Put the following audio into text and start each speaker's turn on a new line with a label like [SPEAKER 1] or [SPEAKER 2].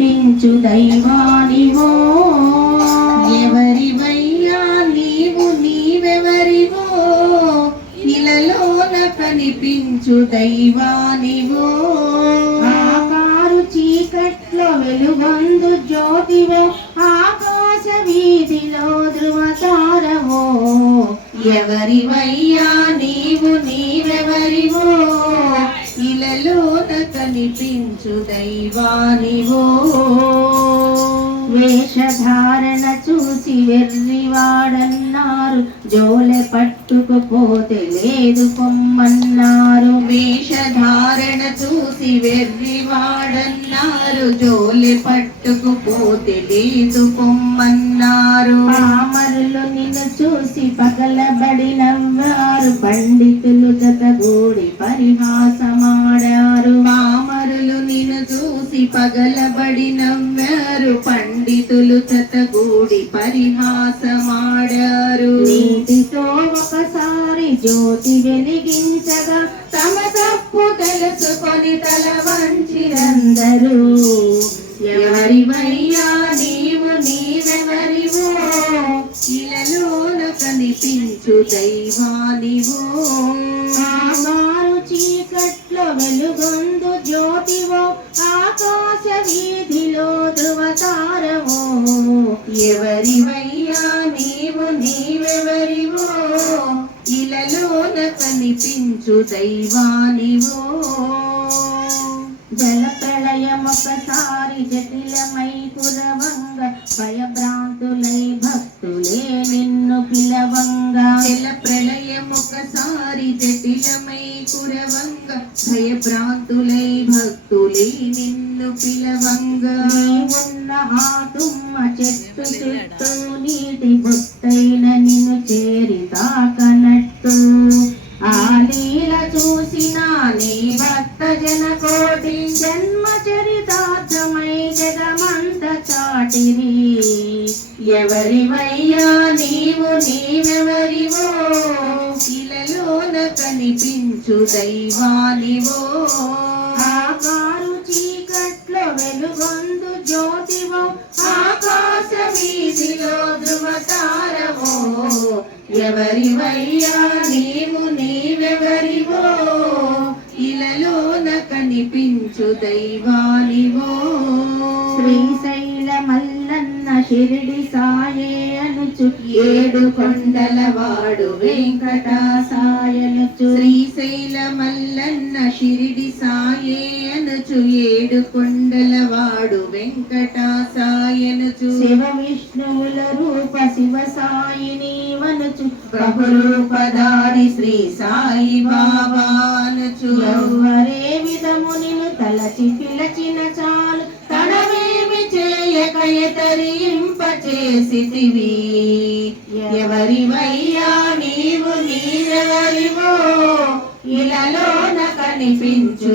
[SPEAKER 1] పించు దైవానివో.
[SPEAKER 2] ఎవరివయ్యా నీవు నీవెవరివో? నిలలోన కనిపించు దైవానివో.
[SPEAKER 1] ఆకారు చీకట్లో వెలుగందు జ్యోతివో. ఆకాశ వీధిలో ధృవతారవో.
[SPEAKER 2] ఎవరివయ్యా నీవు నీవెవరివో? ఇలలో కనిపించు దైవానివో.
[SPEAKER 1] వేషధారణ చూసి వెర్రివాడన్నారు జోలె పట్టుకుపోతే లేదు పొమ్మన్నారు.
[SPEAKER 2] వేషధారణ చూసి వెర్రివాడన్నారు జోలి పట్టుకుపోతే లేదు పొమ్మన్నారు.
[SPEAKER 1] పామరులు నిన్ను చూసి పగలబడి నవ్వారు పండితులు జతగూడి పరిహాసమాడారు.
[SPEAKER 2] పగలబడి నవ్వారు పండితులు చతగూడి పరిహాసమాడారు.
[SPEAKER 1] నీటితో ఒకసారి జ్యోతి వెలిగించగా తమ తప్పు తెలుసుకొని తల వంచిరందరూ.
[SPEAKER 2] ఎవరివయ్యా నీవు నీవెవరివో? ఇలలోన కనిపించు దైవానివో. ఎవరివయ్యా నీవు నీవెవరివో? ఇలలోన కనిపించు దైవానివో.
[SPEAKER 1] జల ప్రళయం ఒకసారి జటిలమై కురవంగ భయభ్రాంతులై
[SPEAKER 2] భ ఒకసారి జటిలమై కురవంగ భయభ్రాంతులై భక్తులే నిన్ను పిలవంగా.
[SPEAKER 1] నీవున్న ఆ తుమ్మ చెట్టు చుట్టూ నీటి బుట్టైన నిన్ను చేరి తాకనట్టు. ఆ లీల చూసిన నీ భక్త జన కోటి జన్మ చరితార్థమై జగమంత చాటిరి
[SPEAKER 2] ఎవరివయ్యా నీవు నీవెవరివో? కనిపించు దైవానివో.
[SPEAKER 1] ఆకారు చీకట్లో వెలుగొందు జ్యోతివో. ఆకాశ వీధిలో ధృవతారవో
[SPEAKER 2] ఎవరివయ్యా నీవు నీవెవరివో? ఇలలోన కనిపించు దైవానివో.
[SPEAKER 1] శ్రీ సాయే అనుచు.
[SPEAKER 2] ఏడు కొండలవాడు వెంకట
[SPEAKER 1] సాయనుచు
[SPEAKER 2] శ్రీశైల మల్లన్న షిరిడి సాయే అనుచు. ఏడు కొండలవాడు వెంకట సాయనుచు
[SPEAKER 1] శివ విష్ణువుల రూప శివ సాయిని వనుచు
[SPEAKER 2] బహురూపధారి శ్రీ సాయి బాబా అనుచు
[SPEAKER 1] ఎవ్వరే విధము నిన్ను తలచి పిలచిన చాలు.
[SPEAKER 2] తనవేమి చేసి ఎవరి వయ్యా నీవు నీరెవరివో? ఇలా కనిపించు